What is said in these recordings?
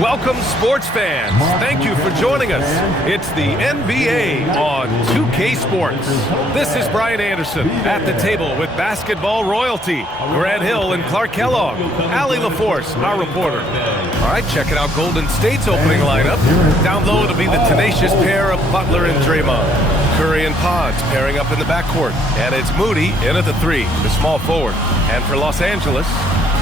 Welcome, sports fans. Thank you for joining us. It's the NBA on 2K Sports. This is Brian Anderson at the table with basketball royalty, Grant Hill and Clark Kellogg, Allie LaForce, our reporter. All right, checking out Golden State's opening lineup. Down low, it'll be the tenacious pair of Butler and Draymond. Curry and Pods pairing up in the backcourt. And it's Moody in at the 3, the small forward. And for Los Angeles,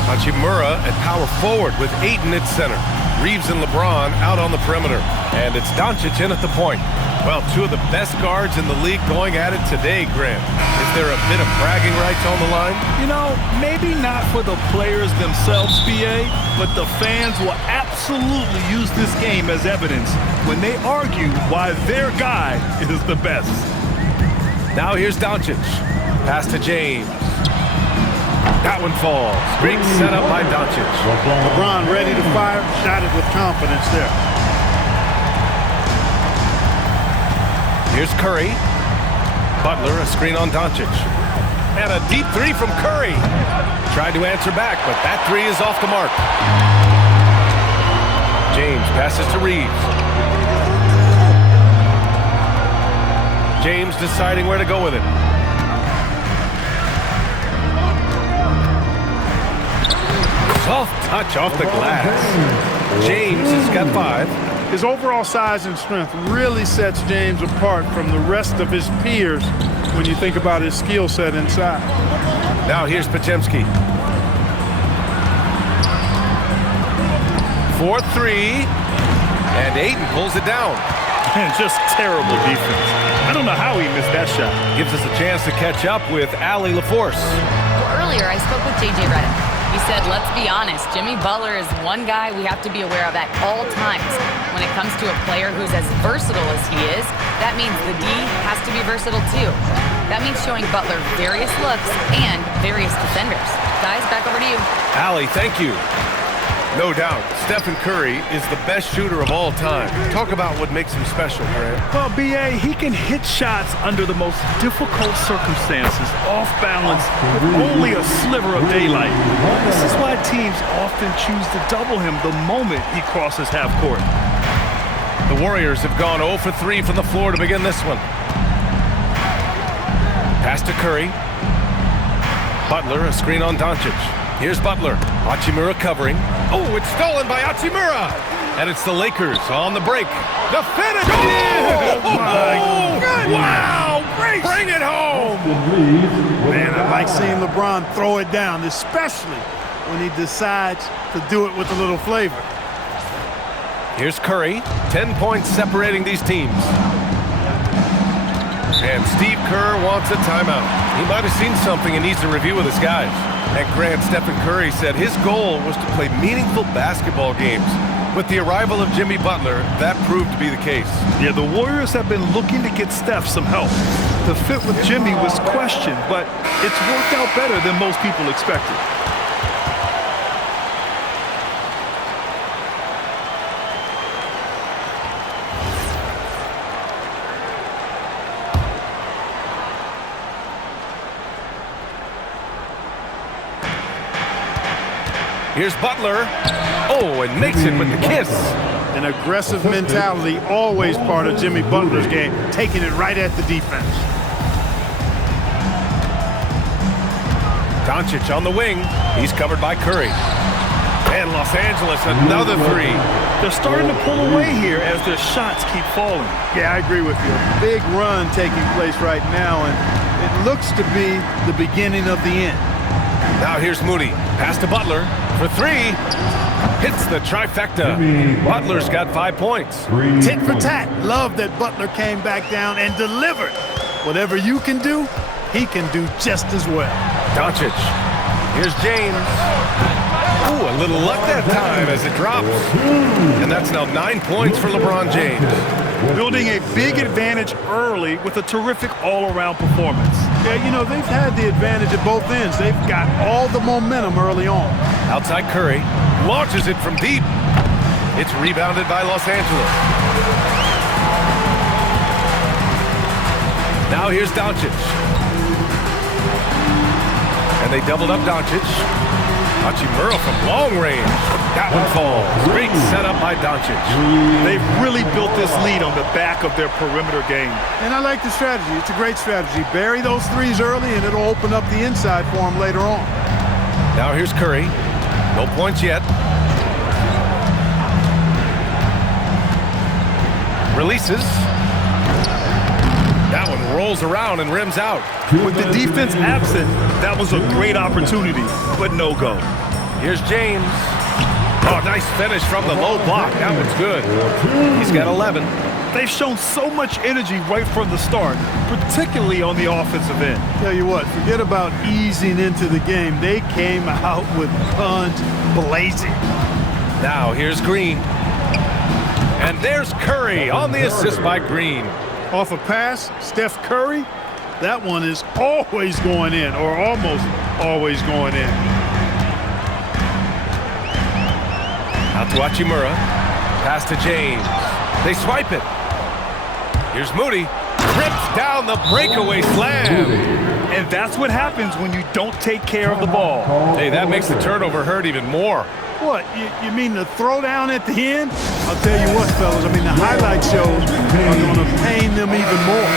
Hachimura at power forward with Ayton at center. Reeves and LeBron out on the perimeter. And it's Doncic in at the point. Well, two of the best guards in the league going at it today, Grant. Is there a bit of bragging rights on the line? You know, maybe not for the players themselves, BA, but the fans will absolutely use this game as evidence when they argue why their guy is the best. Now here's Doncic. Pass to James. That one falls. Great setup by Doncic. LeBron ready to fire, shot it with confidence there. Here's Curry. Butler, a screen on Doncic. And a deep 3 from Curry. Tried to answer back, but that 3 is off the mark. James passes to Reeves. James deciding where to go with it. Soft touch off the glass. James has got 5. His overall size and strength really sets James apart from the rest of his peers when you think about his skill set inside. Now here's Podziemski. 4-3. And Ayton pulls it down. And just terrible defense. I don't know how he missed that shot. Gives us a chance to catch up with Allie LaForce. Well, earlier I spoke with J.J. Redick. He said, let's be honest, Jimmy Butler is one guy we have to be aware of at all times. When it comes to a player who's as versatile as he is, that means the D has to be versatile too. That means showing Butler various looks and various defenders. Guys, back over to you. Allie, thank you. No doubt, Stephen Curry is the best shooter of all time. Talk about what makes him special, Grant. Well, B.A., he can hit shots under the most difficult circumstances, off balance, with only a sliver of daylight. This is why teams often choose to double him the moment he crosses half court. The Warriors have gone 0 for 3 from the floor to begin this one. Pass to Curry. Butler, a screen on Doncic. Here's Butler. Hachimura covering. Oh, it's stolen by Hachimura. And it's the Lakers on the break. The finish! Oh, my goodness! Wow! Bring it home! Man, I like seeing LeBron throw it down, especially when he decides to do it with a little flavor. Here's Curry. 10 points separating these teams. And Steve Kerr wants a timeout. He might have seen something and needs to review with his guys. And Grant, Stephen Curry said his goal was to play meaningful basketball games. With the arrival of Jimmy Butler, that proved to be the case. Yeah, the Warriors have been looking to get Steph some help. The fit with Jimmy was questioned, but it's worked out better than most people expected. Here's Butler. Oh, and makes it with the kiss. An aggressive mentality, always part of Jimmy Butler's game, taking it right at the defense. Doncic on the wing. He's covered by Curry. And Los Angeles, another 3. They're starting to pull away here as their shots keep falling. Yeah, I agree with you. A big run taking place right now, and it looks to be the beginning of the end. Now here's Moody. Pass to Butler for 3. Hits the trifecta. Butler's got 5 points. Tit for tat. Love that Butler came back down and delivered. Whatever you can do, he can do just as well. Doncic. Here's James. Ooh, a little luck that time as it drops. And that's now 9 points for LeBron James. Building a big advantage early with a terrific all-around performance. Yeah, you know, they've had the advantage at both ends. They've got all the momentum early on. Outside Curry. Launches it from deep. It's rebounded by Los Angeles. Now here's Doncic. And they doubled up Doncic. Hachimura from long range. That one falls. Great setup by Doncic. They've really built this lead on the back of their perimeter game. And I like the strategy. It's a great strategy. Bury those threes early, and it'll open up the inside for him later on. Now here's Curry. No points yet. Releases. That one rolls around and rims out. With the defense absent, that was a great opportunity, but no go. Here's James. Oh, nice finish from the low block. That one's good. He's got 11. They've shown so much energy right from the start, particularly on the offensive end. Tell you what, forget about easing into the game. They came out with guns blazing. Now here's Green. And there's Curry on the assist by Green. Off a pass, Steph Curry, that one is always going in, or almost always going in. Out to Hachimura. Pass to James. They swipe it. Here's Moody. Rips down the breakaway slam. And that's what happens when you don't take care of the ball. Hey, that makes the turnover hurt even more. What, you mean the throwdown at the end? I'll tell you what, fellas, I mean the highlight shows are going to pain them even more.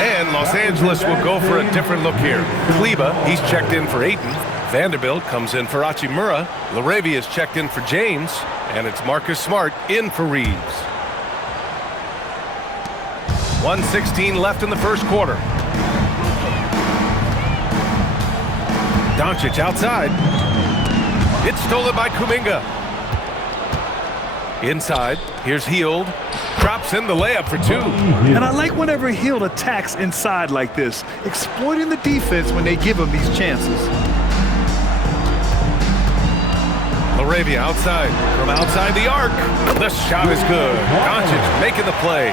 And Los Angeles will go for a different look here. Kleba, he's checked in for Ayton. Vanderbilt comes in for Hachimura. Laravia's checked in for James. And it's Marcus Smart in for Reeves. 1:16 left in the first quarter. Doncic outside. It's stolen by Kuminga. Inside, here's Hield. Drops in the layup for two. And I like whenever Hield attacks inside like this, exploiting the defense when they give him these chances. Laravia outside, from outside the arc. The shot is good. Doncic making the play.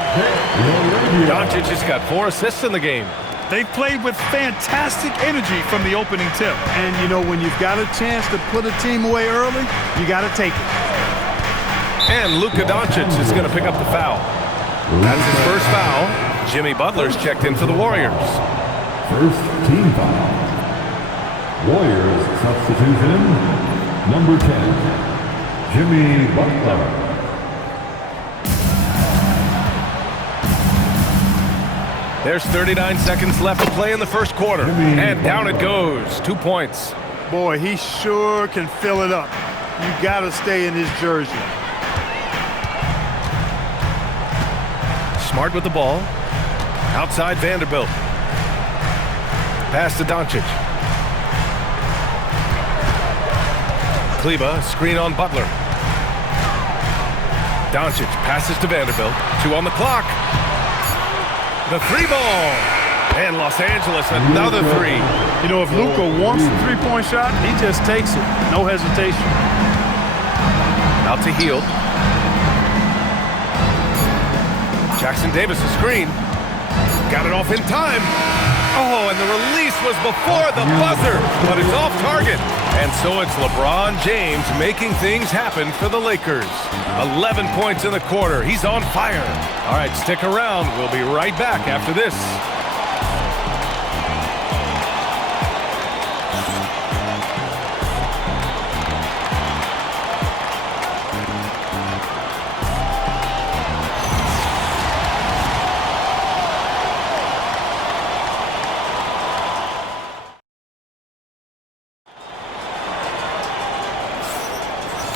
Doncic has got 4 assists in the game. They've played with fantastic energy from the opening tip. And, you know, when you've got a chance to put a team away early, you got to take it. And Luka Doncic is going to pick up the foul. That's his first foul. Jimmy Butler's checked in for the Warriors. First team foul. Warriors substitution, number 10, Jimmy Butler. There's 39 seconds left to play in the first quarter. And down it goes. 2 points. Boy, he sure can fill it up. You got to stay in his jersey. Smart with the ball. Outside Vanderbilt. Pass to Doncic. Kleba, screen on Butler. Doncic passes to Vanderbilt. 2 on the clock. The 3 ball. And Los Angeles, another 3. You know, if Luka wants the three-point shot, he just takes it. No hesitation. Out to Hield. Jackson Davis, a screen. Got it off in time. Oh, and the release was before the buzzer, but it's off target. And so it's LeBron James making things happen for the Lakers. 11 points in the quarter. He's on fire. All right, stick around. We'll be right back after this.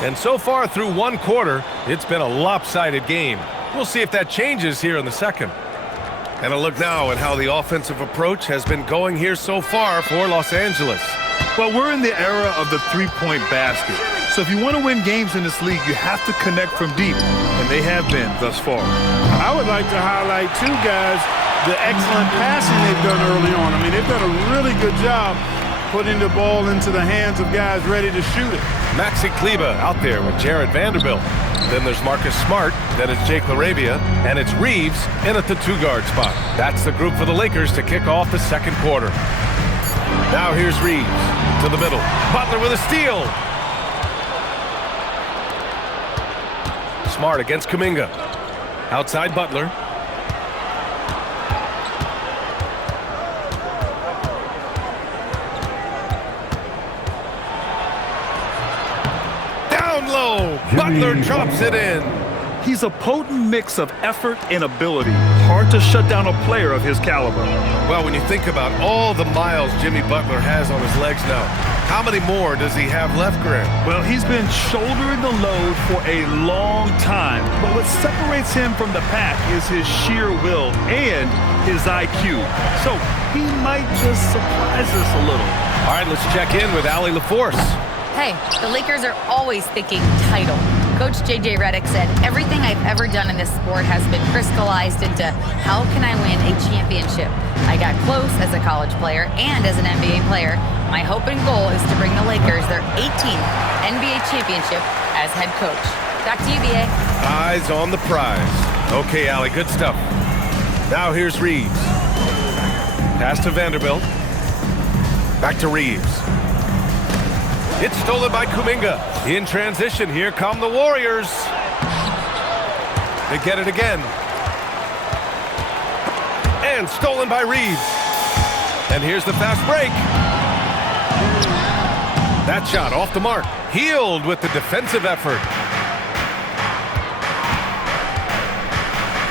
And so far through 1 quarter, it's been a lopsided game. We'll see if that changes here in the second. And a look now at how the offensive approach has been going here so far for Los Angeles. Well, we're in the era of the three-point basket. So if you want to win games in this league, you have to connect from deep, and they have been thus far. I would like to highlight, too, guys, the excellent passing they've done early on. I mean, they've done a really good job putting the ball into the hands of guys ready to shoot it. Maxi Kleba out there with Jared Vanderbilt. Then there's Marcus Smart, then it's Jake LaRavia, and it's Reeves in at the 2-guard spot. That's the group for the Lakers to kick off the second quarter. Now here's Reeves to the middle. Butler with a steal. Smart against Kuminga. Outside Butler. Butler drops it in. He's a potent mix of effort and ability. Hard to shut down a player of his caliber. Well, when you think about all the miles Jimmy Butler has on his legs now, how many more does he have left, Grant? Well, he's been shouldering the load for a long time, but what separates him from the pack is his sheer will and his IQ. So he might just surprise us a little. All right, let's check in with Allie LaForce. Hey, the Lakers are always thinking title. Coach J.J. Redick said, everything I've ever done in this sport has been crystallized into how can I win a championship? I got close as a college player and as an NBA player. My hope and goal is to bring the Lakers their 18th NBA championship as head coach. Back to you, B.A. Eyes on the prize. Okay, Allie, good stuff. Now here's Reeves. Pass to Vanderbilt. Back to Reeves. It's stolen by Kuminga. In transition, here come the Warriors. They get it again. And stolen by Reeves. And here's the fast break. That shot off the mark. Healed with the defensive effort.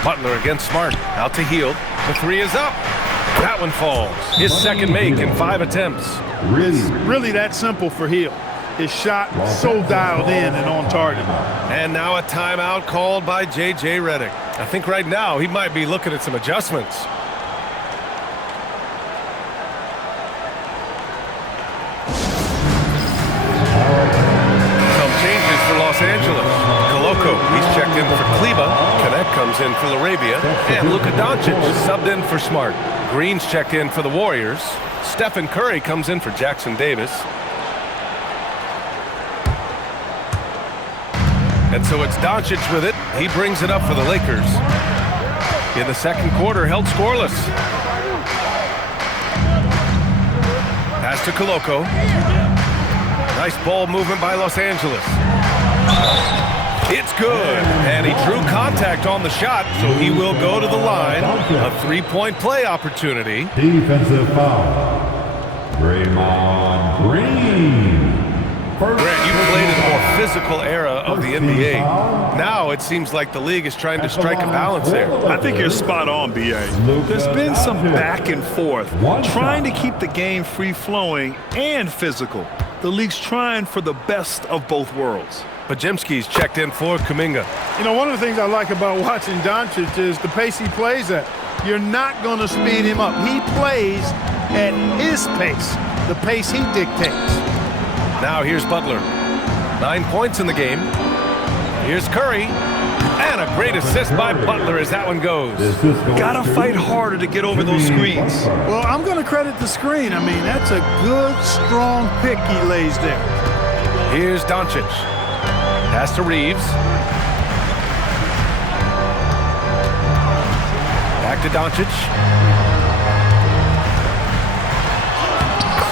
Butler against Smart. Out to Hield. The three is up. That one falls. His second make in 5 attempts. It's really that simple for Hield. His shot so dialed in and on target. And now a timeout called by J.J. Redick. I think right now he might be looking at some adjustments. Some changes for Los Angeles. Koloko, he's checked in for Kleba. Connect comes in for Larabia. And Luka Doncic subbed in for Smart. Green's checked in for the Warriors. Stephen Curry comes in for Jackson Davis. And so it's Doncic with it. He brings it up for the Lakers. In the second quarter, held scoreless. Pass to Koloko. Nice ball movement by Los Angeles. It's good. And he drew contact on the shot, so he will go to the line. A three-point play opportunity. Defensive foul. Draymond Green. Grant, you played in a more physical era of the NBA. Now it seems like the league is trying to strike a balance there. I think you're spot on, B.A. There's been some back and forth, trying to keep the game free-flowing and physical. The league's trying for the best of both worlds. Pajemski's checked in for Kuminga. You know, one of the things I like about watching Doncic is the pace he plays at. You're not going to speed him up. He plays at his pace, the pace he dictates. Now here's Butler. 9 points in the game. Here's Curry. And a great assist by Butler as that one goes. Gotta fight harder to get over those screens. Well, I'm going to credit the screen. I mean, that's a good, strong pick he lays there. Here's Doncic. Pass to Reeves. Back to Doncic.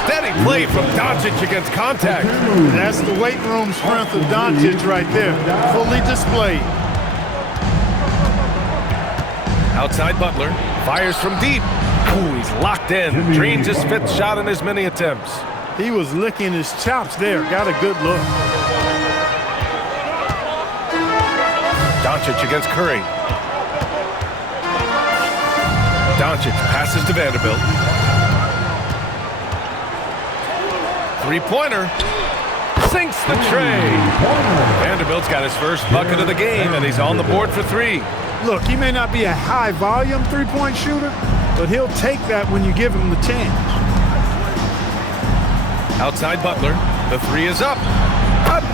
Steady play from Doncic against contact. That's the weight room strength of Doncic right there. Fully displayed. Outside Butler. Fires from deep. Ooh, he's locked in. Drains his fifth shot in as many attempts. He was licking his chops there. Got a good look. Doncic against Curry. Doncic passes to Vanderbilt. Three-pointer. Sinks the tray. Vanderbilt's got his first bucket of the game, and he's on the board for three. Look, he may not be a high-volume three-point shooter, but he'll take that when you give him the chance. Outside Butler. The three is up.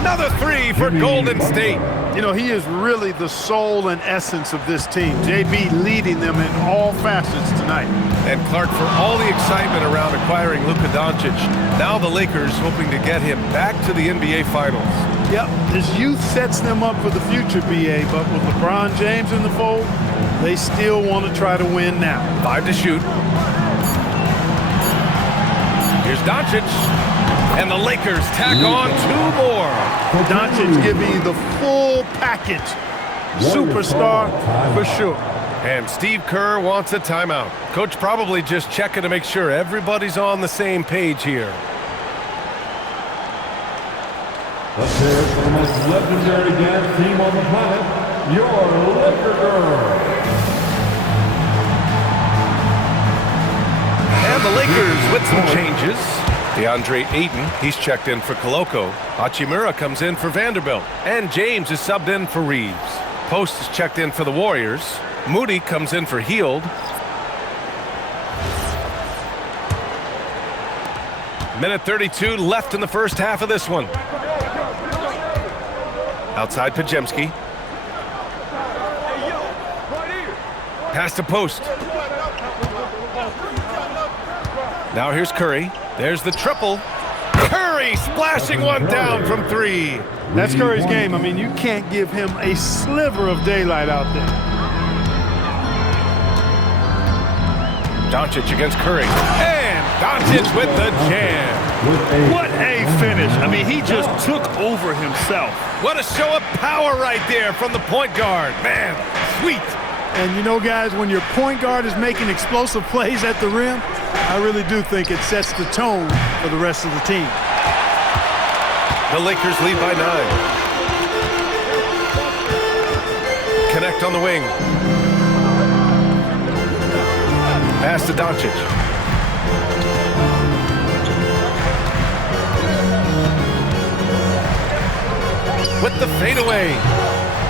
Another three for Golden State. You know, he is really the soul and essence of this team. JB leading them in all facets tonight. And Clark, for all the excitement around acquiring Luka Doncic, now the Lakers hoping to get him back to the NBA Finals. Yep, his youth sets them up for the future, B.A., but with LeBron James in the fold, they still want to try to win now. 5 to shoot. Here's Doncic. And the Lakers tack on 2 more. Doncic giving you the full package. Superstar for sure. And Steve Kerr wants a timeout. Coach probably just checking to make sure everybody's on the same page here. Let's hear it for the most legendary dance team on the planet, your Laker Girls. And the Lakers with some changes. DeAndre Ayton, he's checked in for Koloko. Hachimura comes in for Vanderbilt. And James is subbed in for Reeves. Post is checked in for the Warriors. Moody comes in for Hield. Minute 32 left in the first half of this one. Outside Pajemski. Pass to Post. Now here's Curry. There's the triple. Curry splashing one down from three. That's Curry's game. I mean, you can't give him a sliver of daylight out there. Doncic against Curry. And Doncic with the jam. What a finish. I mean, he just took over himself. What a show of power right there from the point guard. Man, sweet. And you know, guys, when your point guard is making explosive plays at the rim, I really do think it sets the tone for the rest of the team. The Lakers lead by 9. Connect on the wing. Pass to Doncic. With the fadeaway.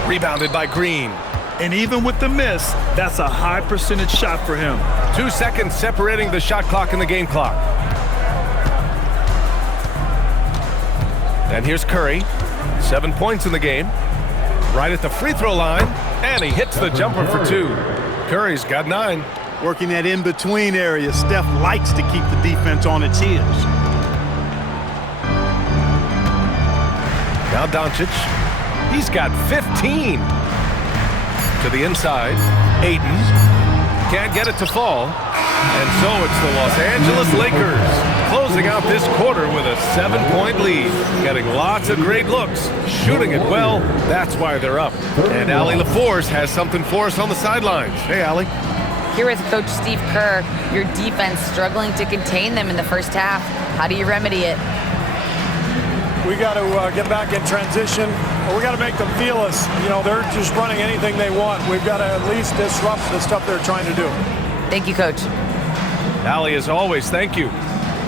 Rebounded by Green. And even with the miss, that's a high percentage shot for him. 2 seconds separating the shot clock and the game clock. And here's Curry. 7 points in the game. Right at the free throw line. And he hits the jumper for 2. Curry's got 9. Working that in-between area. Steph likes to keep the defense on its heels. Now Doncic. He's got 15. To the inside. Ayton. Can't get it to fall. And so it's the Los Angeles Lakers closing out this quarter with a 7-point lead. Getting lots of great looks. Shooting it well. That's why they're up. And Allie LaForce has something for us on the sidelines. Hey, Allie. Here with Coach Steve Kerr, your defense struggling to contain them in the first half. How do you remedy it? We got to get back in transition. We got to make them feel us. You know, they're just running anything they want. We've got to at least disrupt the stuff they're trying to do. Thank you, Coach. Allie, as always, thank you.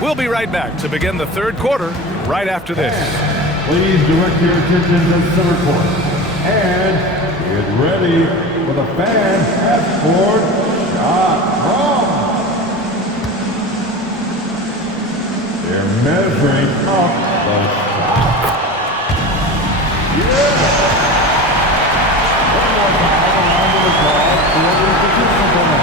We'll be right back to begin the third quarter right after this. Please direct your attention to center court. And get ready for the fan half-court shot from. They're measuring up the shot. Yeah! One more time around the ball. Whoever's the participant.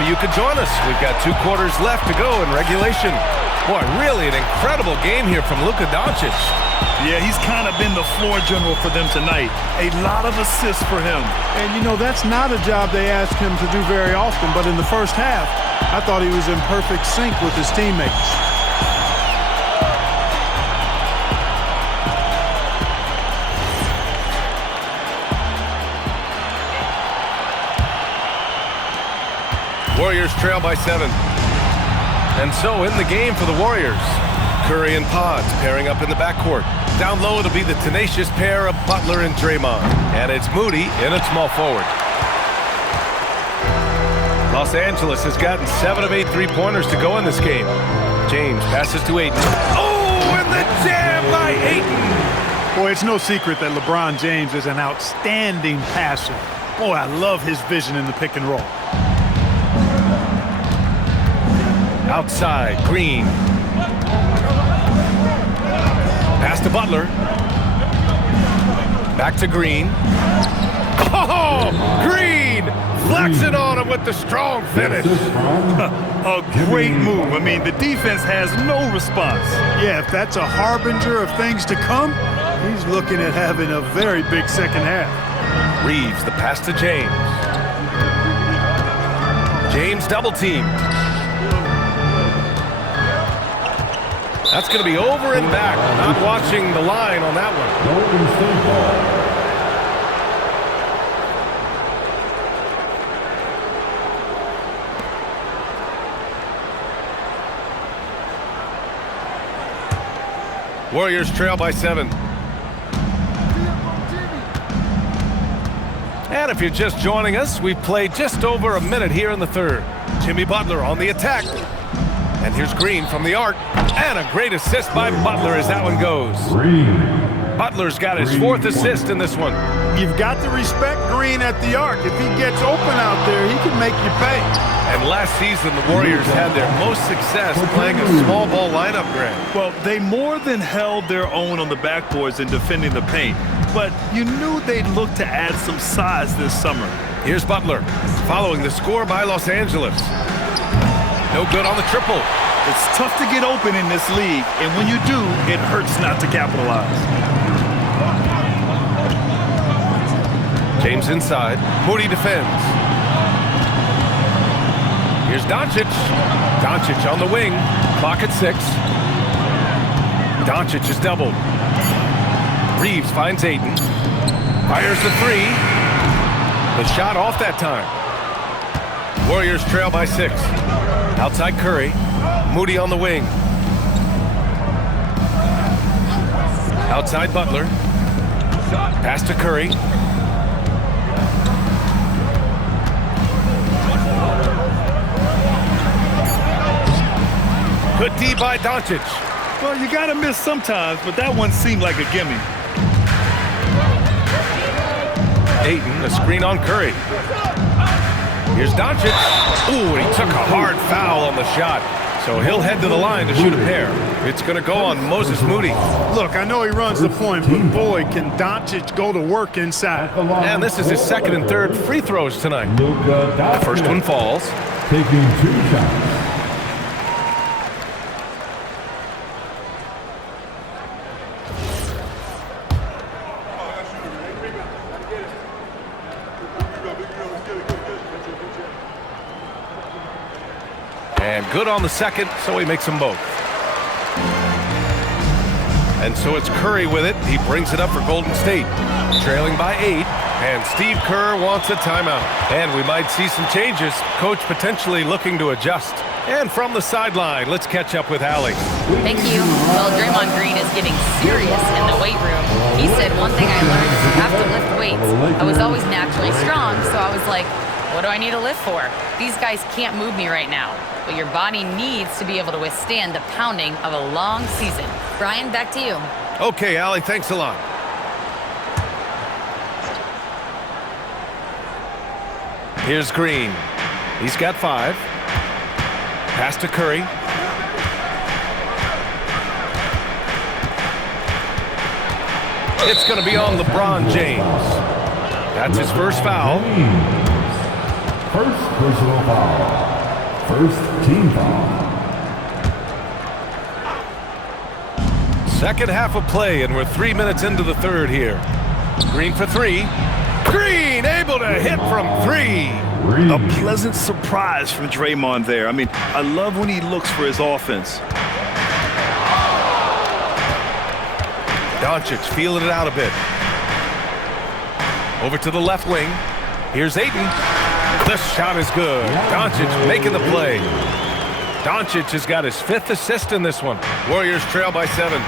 You could join us. We've got 2 quarters left to go in regulation. Boy, really an incredible game here from Luka Doncic. Yeah, he's kind of been the floor general for them tonight. A lot of assists for him. And, you know, that's not a job they ask him to do very often. But in the first half, I thought he was in perfect sync with his teammates. Warriors trail by 7. And so in the game for the Warriors, Curry and Pods pairing up in the backcourt. Down low, it'll be the tenacious pair of Butler and Draymond. And it's Moody in at small forward. Los Angeles has gotten 7 of 8 three-pointers to go in this game. James passes to Ayton. Oh, and the jam by Ayton! Boy, it's no secret that LeBron James is an outstanding passer. Boy, I love his vision in the pick and roll. Outside, Green. Pass to Butler. Back to Green. Oh, Green flexing on him with the strong finish. A great move. I mean, the defense has no response. Yeah, if that's a harbinger of things to come, he's looking at having a very big second half. Reeves, the pass to James. James double teamed. That's going to be over and back. Not watching the line on that one. Golden State ball. Warriors trail by 7. And if you're just joining us, we've played just over a minute here in the third. Jimmy Butler on the attack. And here's Green from the arc. And a great assist by Butler as that one goes. Green. Butler's got his 4th assist in this one. You've got to respect Green at the arc. If he gets open out there, he can make you pay. And last season, the Warriors had their most success playing a small ball lineup, Grant. Well, they more than held their own on the backboards in defending the paint. But you knew they'd look to add some size this summer. Here's Butler, following the score by Los Angeles. No good on the triple. It's tough to get open in this league, and when you do, it hurts not to capitalize. James inside. Moody defends. Here's Doncic. Doncic on the wing. Clock at 6. Doncic is doubled. Reeves finds Ayton. Fires the 3. The shot off that time. Warriors trail by 6. Outside Curry. Moody on the wing. Outside Butler. Pass to Curry. Good D by Doncic. Well, you got to miss sometimes, but that one seemed like a gimme. Ayton, a screen on Curry. Here's Doncic. Ooh, and he took a hard foul on the shot. So he'll head to the line to shoot a pair. It's going to go on Moses Moody. Look, I know he runs the point, but boy, can Doncic go to work inside. And this is his 2nd and 3rd free throws tonight. The first one falls. Taking 2 shots. And good on the second, so he makes them both. And so it's Curry with it. He brings it up for Golden State. Trailing by 8, and Steve Kerr wants a timeout. And we might see some changes. Coach potentially looking to adjust. And from the sideline, let's catch up with Allie. Thank you. Well, Draymond Green is getting serious in the weight room. He said, one thing I learned is you have to lift weights. I was always naturally strong, so I was like, what do I need to lift for? These guys can't move me right now. But your body needs to be able to withstand the pounding of a long season. Brian, back to you. Okay, Allie, thanks a lot. Here's Green. He's got 5. Pass to Curry. It's going to be on LeBron James. That's his first foul. First personal foul. First team foul. Second half of play, and we're 3 minutes into the third here. Green for 3. Green able to hit from 3. A pleasant surprise from Draymond there. I mean, I love when he looks for his offense. Doncic feeling it out a bit. Over to the left wing. Here's Ayton. The shot is good. Doncic making the play. Doncic has got his 5th assist in this one. Warriors trail by 7.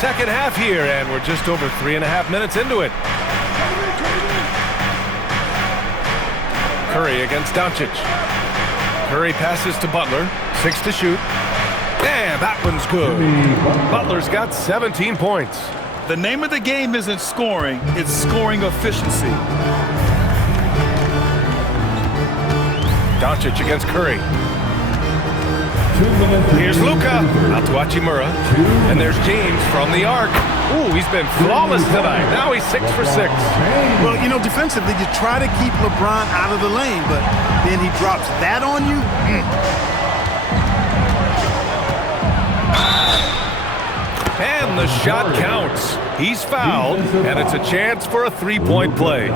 Second half here, and we're just over 3.5 minutes into it. Curry against Doncic. Curry passes to Butler. 6 to shoot. And that one's good. Butler's got 17 points. The name of the game isn't scoring, it's scoring efficiency. Doncic against Curry. Here's Luka. Out to Hachimura. And there's James from the arc. Ooh, he's been flawless tonight. Now he's 6 for 6. Well, you know, defensively, you try to keep LeBron out of the lane, but then he drops that on you. And the shot counts. He's fouled, and it's a chance for a three-point play.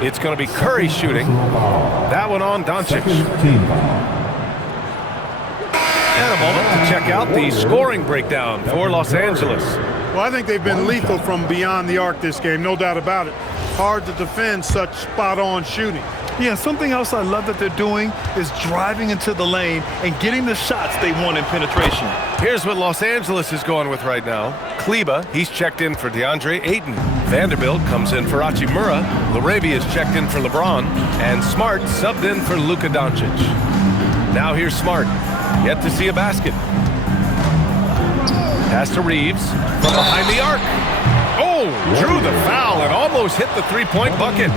It's going to be Curry shooting. That one on Doncic. And a moment to check out the scoring breakdown for Los Angeles. Well, I think they've been lethal from beyond the arc this game, no doubt about it. Hard to defend such spot-on shooting. Yeah, something else I love that they're doing is driving into the lane and getting the shots they want in penetration. Here's what Los Angeles is going with right now. Kleba, he's checked in for DeAndre Ayton. Vanderbilt comes in for Hachimura. Laravia is checked in for LeBron. And Smart subbed in for Luka Doncic. Now here's Smart. Yet to see a basket. Pass to Reeves from behind the arc. Oh, drew the foul and almost hit the three-point bucket.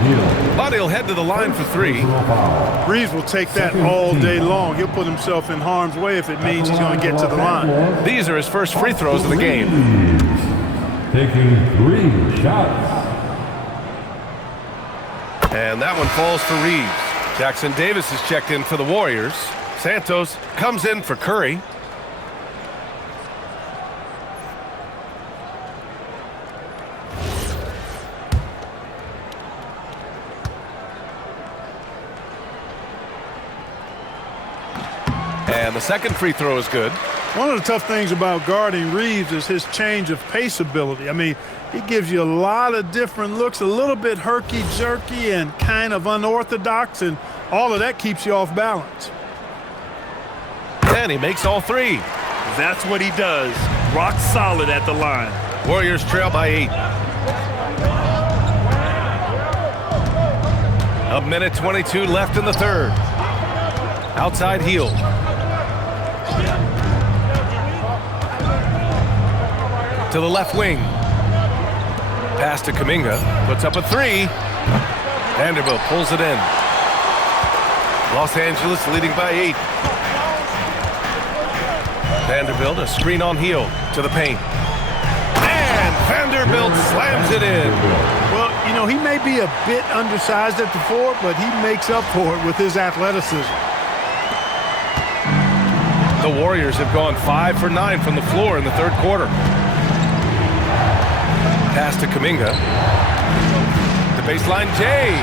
But he'll head to the line for three. Reeves will take that all day long. He'll put himself in harm's way if it means he's going to get to the line. These are his first free throws of the game. Taking 3 shots. And that one falls for Reeves. Jackson Davis is checked in for the Warriors. Santos comes in for Curry. And the second free throw is good. One of the tough things about guarding Reeves is his change of pace ability. I mean, he gives you a lot of different looks, a little bit herky-jerky and kind of unorthodox, and all of that keeps you off balance. And he makes all 3. That's what he does. Rock solid at the line. Warriors trail by 8. A minute 22 left in the third. Outside heel. To the left wing. Pass to Kuminga. Puts up a 3. Vanderbilt pulls it in. Los Angeles leading by 8. Vanderbilt, a screen on heel to the paint. And Vanderbilt slams it in. Well, you know, he may be a bit undersized at the 4, but he makes up for it with his athleticism. The Warriors have gone 5 for 9 from the floor in the third quarter. Pass to Kuminga. The baseline, Jay.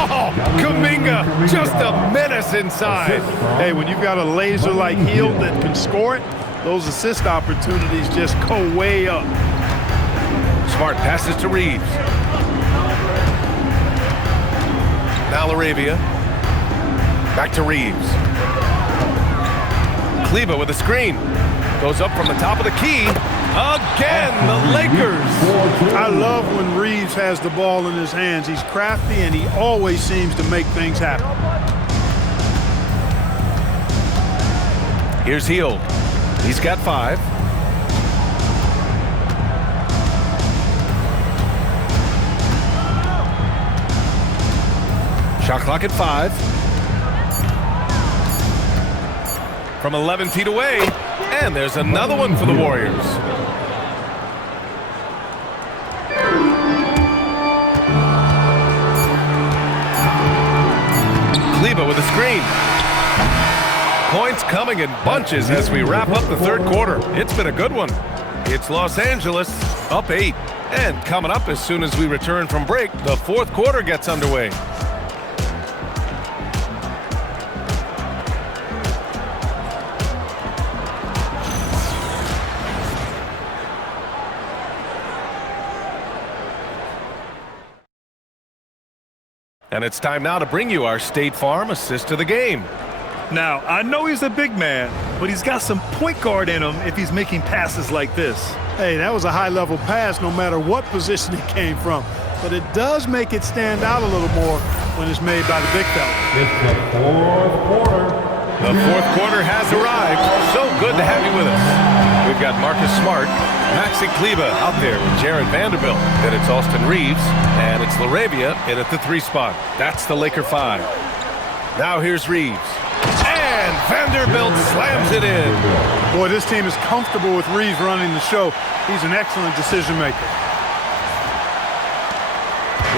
Oh, Kuminga, just a menace inside. Hey, when you've got a laser-like heel that can score it, those assist opportunities just go way up. Smart passes to Reeves. Now Laravia. Back to Reeves. Kleba with a screen. Goes up from the top of the key. Again, the Lakers. I love when Reeves has the ball in his hands. He's crafty, and he always seems to make things happen. Here's Hield. He's got 5. Shot clock at 5. From 11 feet away. And there's another one for the Warriors. Kleba with a screen. Points coming in bunches as we wrap up the third quarter. It's been a good one. It's Los Angeles up 8. And coming up as soon as we return from break, the fourth quarter gets underway. And it's time now to bring you our State Farm assist of the game. Now, I know he's a big man, but he's got some point guard in him if he's making passes like this. Hey, that was a high-level pass no matter what position it came from. But it does make it stand out a little more when it's made by the big fella. It's the fourth quarter. The fourth quarter has arrived. So good to have you with us. We've got Marcus Smart, Maxi Kleber out there with Jared Vanderbilt. Then it's Austin Reeves, and it's LaRavia in at the 3 spot. That's the Laker 5. Now here's Reeves. And Vanderbilt slams it in. Boy, this team is comfortable with Reeves running the show. He's an excellent decision maker.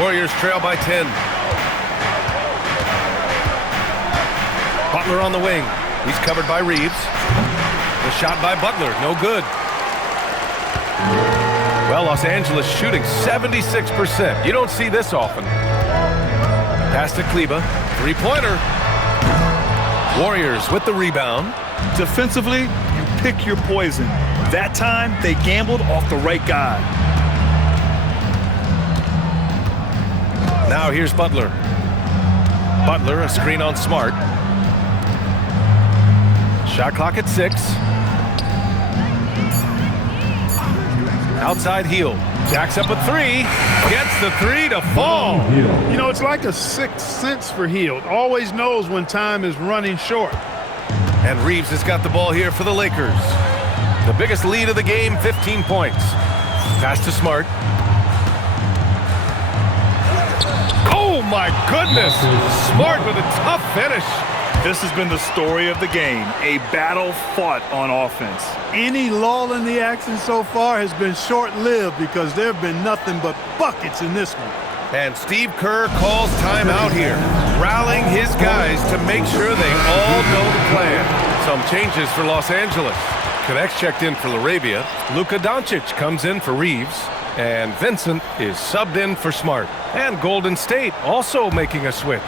Warriors trail by 10. Butler on the wing. He's covered by Reeves. The shot by Butler, no good. Well, Los Angeles shooting 76%. You don't see this often. Pass to Kleber. Three-pointer. Warriors with the rebound. Defensively, you pick your poison. That time, they gambled off the right guy. Now here's Butler. Butler, a screen on Smart. Shot clock at 6. Outside heel. Jacks up a 3. Gets the 3 to fall. You know, it's like a sixth sense for Hield. Always knows when time is running short. And Reeves has got the ball here for the Lakers. The biggest lead of the game, 15 points. Pass to Smart. Oh, my goodness. Smart with a tough finish. This has been the story of the game, a battle fought on offense. Any lull in the action so far has been short-lived because there have been nothing but buckets in this one. And Steve Kerr calls timeout here, rallying his guys to make sure they all know the plan. Some changes for Los Angeles. Connects checked in for LaRavia. Luka Doncic comes in for Reeves. And Vincent is subbed in for Smart. And Golden State also making a switch.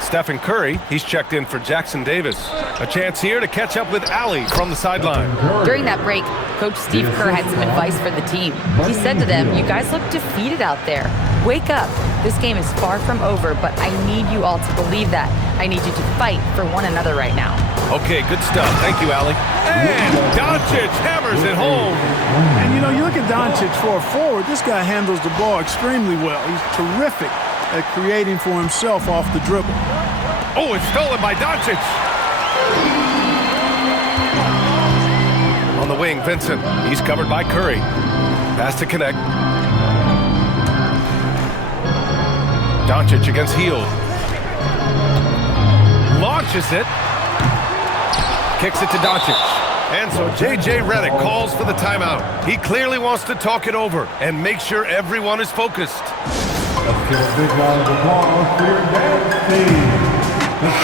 Stephen Curry, he's checked in for Jackson Davis. A chance here to catch up with Allie from the sideline. During that break, Coach Steve Kerr had some advice for the team. He said to them, "You guys look defeated out there. Wake up. This game is far from over, but I need you all to believe that. I need you to fight for one another right now." Okay, good stuff. Thank you, Allie. And Doncic hammers it home. And, you know, you look at Doncic for a forward, this guy handles the ball extremely well. He's terrific at creating for himself off the dribble. Oh, it's stolen by Doncic. On the wing, Vincent. He's covered by Curry. Pass to connect. Doncic against Hield. Launches it. Kicks it to Doncic. And so J.J. Redick calls for the timeout. He clearly wants to talk it over and make sure everyone is focused. Let's give a big round of applause for your dance team.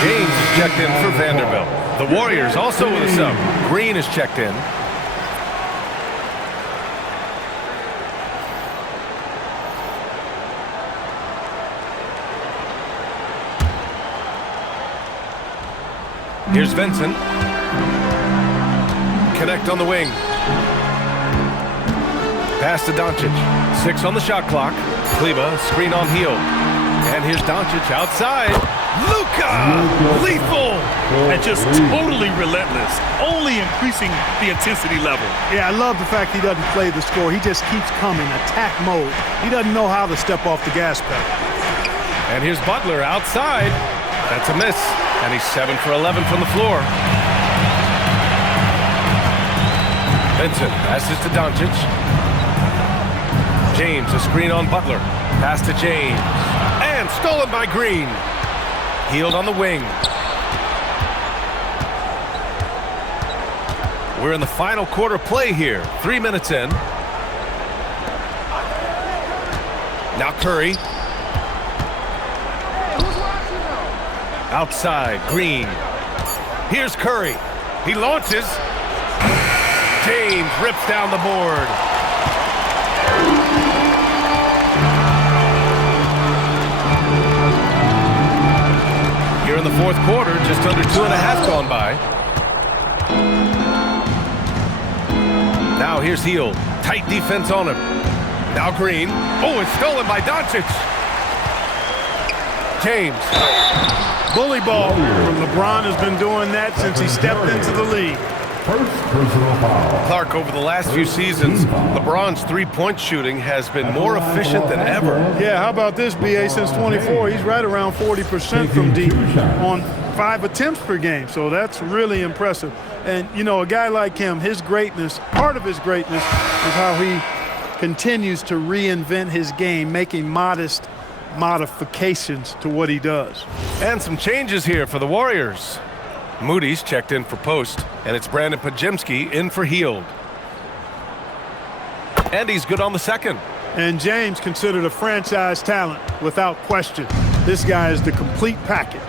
James is checked in for Vanderbilt. The Warriors also with a sub. Green is checked in. Here's Vincent. Connect on the wing. Pass to Doncic. 6 on the shot clock. Kleber, screen on heel. And here's Doncic outside. Luka! Lethal! And just totally relentless, only increasing the intensity level. Yeah, I love the fact he doesn't play the score. He just keeps coming, attack mode. He doesn't know how to step off the gas pedal. And here's Butler outside. That's a miss. And he's 7 for 11 from the floor. Vincent passes to Doncic. James, a screen on Butler. Pass to James. And stolen by Green. Hield on the wing. We're in the final quarter play here. 3 minutes in. Now Curry. Outside, Green. Here's Curry. He launches. James rips down the board. Here in the fourth quarter, just under 2.5 gone by. Now here's Hield. Tight defense on him. Now Green. Oh, it's stolen by Doncic. James. Bully ball. LeBron has been doing that since he stepped into the league. First personal foul. Clark, over the last few seasons, LeBron's three-point shooting has been more efficient than ever. Yeah, how about this, B.A.? Since 24, he's right around 40% from deep on 5 attempts per game. So that's really impressive. And, you know, a guy like him, his greatness, part of his greatness is how he continues to reinvent his game, making modest modifications to what he does. And some changes here for the Warriors. Moody's checked in for post, and it's Brandon Pajemski in for Heald. And he's good on the second. And James considered a franchise talent without question. This guy is the complete package.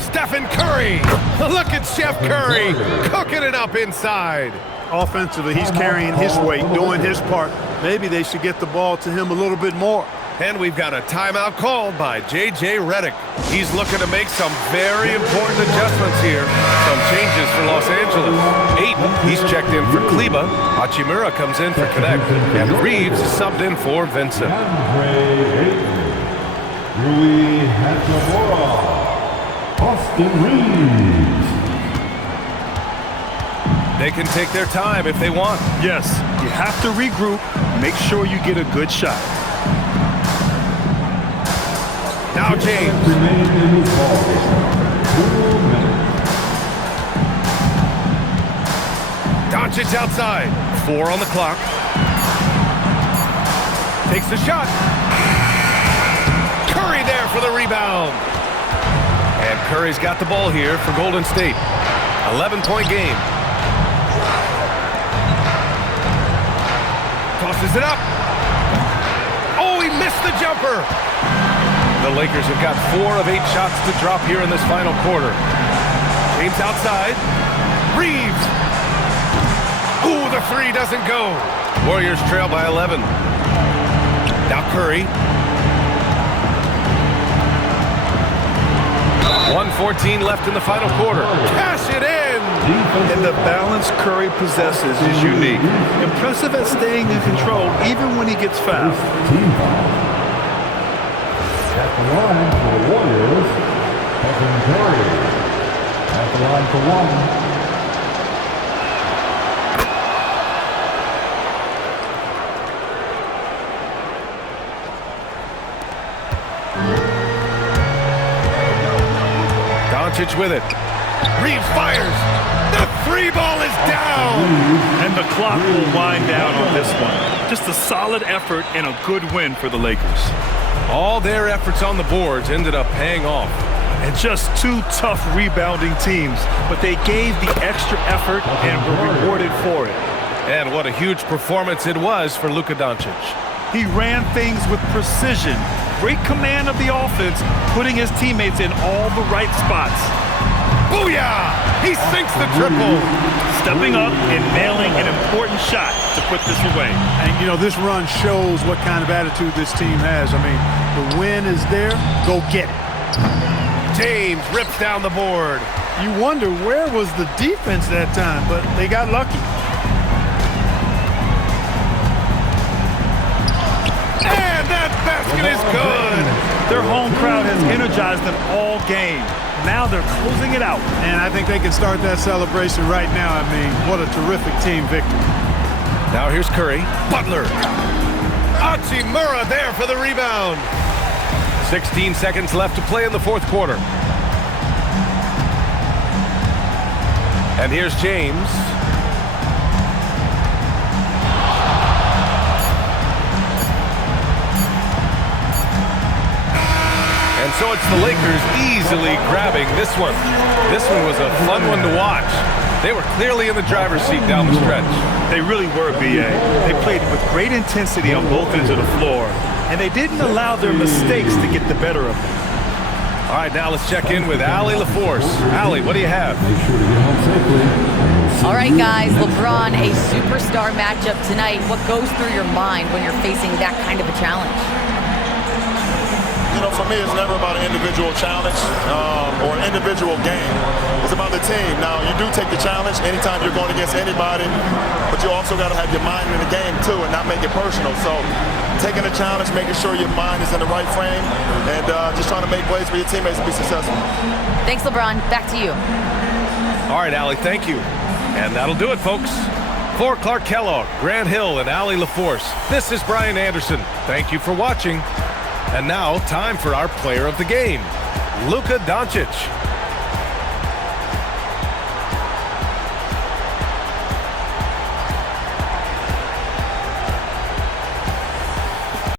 Stephen Curry. Look at Chef Curry cooking it up inside. Offensively, he's carrying his weight, doing his part. Maybe they should get the ball to him a little bit more. And we've got a timeout called by J.J. Redick. He's looking to make some very important adjustments here. Some changes for Los Angeles. Ayton, he's checked in for Kleba. Hachimura comes in for Connect. And Reeves is subbed in for Vincent. Rui Hachimura, Austin Reeves. They can take their time if they want. Yes, you have to regroup. Make sure you get a good shot. Now James. Remain in the ball game. 2 minutes. Doncic outside. 4 on the clock. Takes the shot. Curry there for the rebound. And Curry's got the ball here for Golden State. 11-point game. Tosses it up. Oh, he missed the jumper. The Lakers have got 4 of 8 shots to drop here in this final quarter. James outside. Reeves. Ooh, the 3 doesn't go. Warriors trail by 11. Now Curry. 1:14 left in the final quarter. Cash it in. And the balance Curry possesses is unique. Impressive at staying in control even when he gets fouled. Team foul. At the line for the Warriors, Stephen Curry. At the line for 1. Doncic with it. Reeves fires. The 3 ball is down. And the clock will wind down on this one. Just a solid effort and a good win for the Lakers. All their efforts on the boards ended up paying off. And just 2 tough rebounding teams, but they gave the extra effort and were rewarded for it. And what a huge performance it was for Luka Doncic. He ran things with precision, great command of the offense, putting his teammates in all the right spots. Booyah! He sinks the triple. Stepping up and nailing an important shot to put this away. And, you know, this run shows what kind of attitude this team has. I mean, the win is there. Go get it. James rips down the board. You wonder where was the defense that time, but they got lucky. And that basket is good. Their home crowd has energized them all game. Now they're closing it out. And I think they can start that celebration right now. I mean, what a terrific team victory. Now here's Curry. Butler. Hachimura there for the rebound. 16 seconds left to play in the 4th quarter. And here's James. And so it's the Lakers easily grabbing this one. This one was a fun one to watch. They were clearly in the driver's seat down the stretch. They really were, B.A. They played with great intensity on both ends of the floor, and they didn't allow their mistakes to get the better of them. All right, now let's check in with Allie LaForce. Allie, what do you have? Make sure to get home safely. All right, guys, LeBron, a superstar matchup tonight. What goes through your mind when you're facing that kind of a challenge? You know, for me, it's never about an individual challenge or an individual game. It's about the team. Now, you do take the challenge anytime you're going against anybody, but you also got to have your mind in the game, too, and not make it personal. So, taking a challenge, making sure your mind is in the right frame, and just trying to make plays for your teammates to be successful. Thanks, LeBron. Back to you. All right, Allie, thank you. And that'll do it, folks. For Clark Kellogg, Grant Hill, and Allie LaForce, this is Brian Anderson. Thank you for watching. And now, time for our player of the game, Luka Doncic.